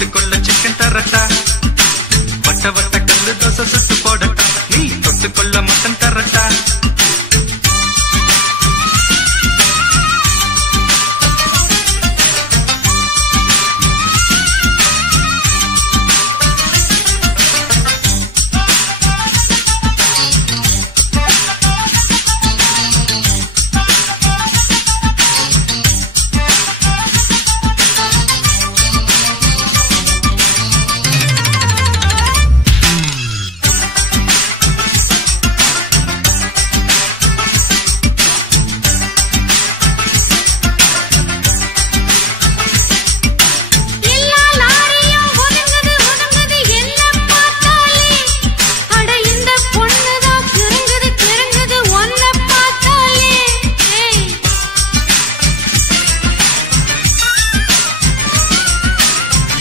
தொட்டுக்கொள்ள chicken தரட்டா வட்ட வட்ட கல்லு தோசை சுட்டு போடட்டா நீ தொட்டுக்கொள்ள மட்டன் தரட்டா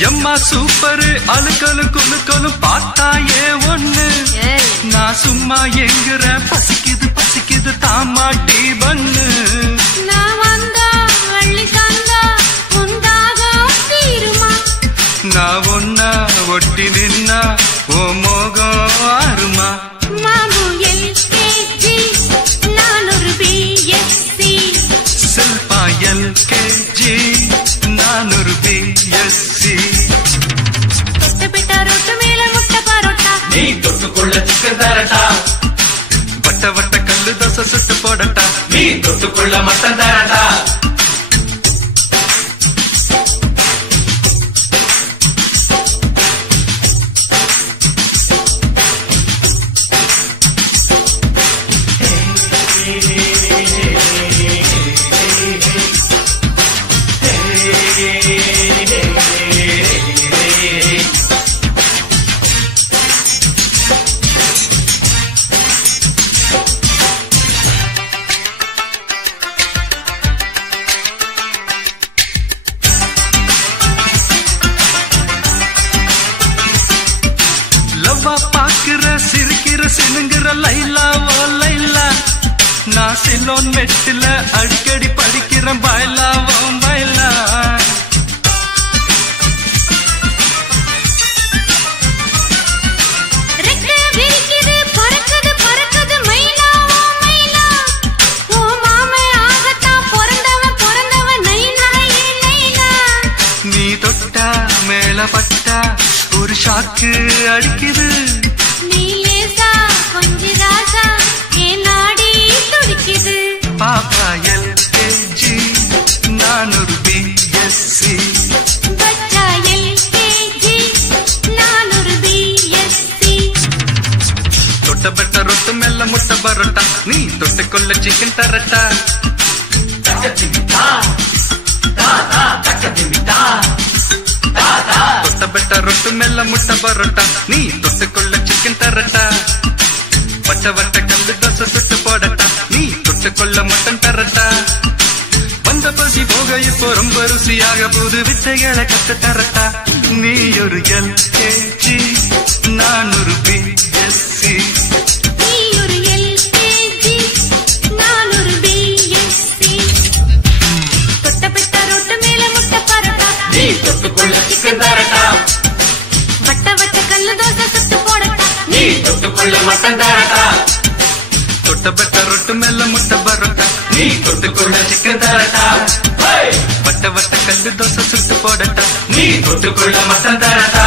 எம்மா சூப்பர் அழுக்கலு குலுக்கலு பார்த்தாயே ஒண்ணு நான் சும்மா எங்குற பசிக்குது பசிக்குது தாமாட்டி பண்ணு நான் வந்தா வள்ளி தந்தா உண்டாக தீருமா நான் ஒன்னா ஒட்டி நின்னா ஓ மோகம் ஆறுமா மாமு எல்கேஜி நான் ஒரு பிஎஸ்சி செல்பா எல்கேஜி நான் ஒரு பிஎஸ்சி நீ தொட்டுக்கொள்ள சிக்கன் தரட்டா வட்ட வட்ட கல்லு தோசை சுட்டு போடட்டா நீ தொட்டுக்கொள்ள மட்டன் தரட்டா பாக்குற சிரிக்கிற சினுங்கிற லைலா ஓ லைலா நான் சிலோன் மெட்டில அடிக்கடி படிக்கிற பாய்லா ஓ பாய்லா நீ தொட்டா மேல பட்டா ஒரு ஷாக்கு அடிக்குது நீ லேசா கொஞ்சி ராசா என் நாடி துடிக்குது பாப்பா எல்கேஜி நான் ஒரு பிஎஸ்சி பச்சா எல்கேஜி நான் ஒரு பிஎஸ்சி தொட்ட பெட்ட ரொட்டு மெல்ல முட்டை பரோட்டா நீ தொட்டுக்கொள்ள சிக்கன் தரட்டா தொட்ட பெட்ட ரொட்டு மெல்ல முட்டை பரோட்டா நீ தொட்டுக்கொள்ள சிக்கன் தரட்டா வட்ட வட்ட கல்லு தோசை சுட்டு போடட்டா நீ தொட்டுக்கொள்ள மட்டன் தரட்டா வந்த பசி போக இப்போ ரொம்ப ருசியாக புது வித்தைகளை கத்து தரட்டா நீ ஒரு எல்கேஜி நான் ஒரு பிஎஸ்சி தொட்டுக்கொள்ள சிக்கன் தரட்டா வட்ட வட்ட கல்லு தோசை சுட்டு போடட்டா நீ தொட்டுக்கொள்ள மட்டன் தரட்டா தொட்ட பெட்ட ரொட்டு மெல்ல முட்டை பரோட்டா நீ தொட்டுக்கொள்ள சிக்கன் தரட்டா வட்ட வட்ட கல்லு தோசை சுட்டு போடட்டா நீ தொட்டுக்கொள்ள மட்டன் தரட்டா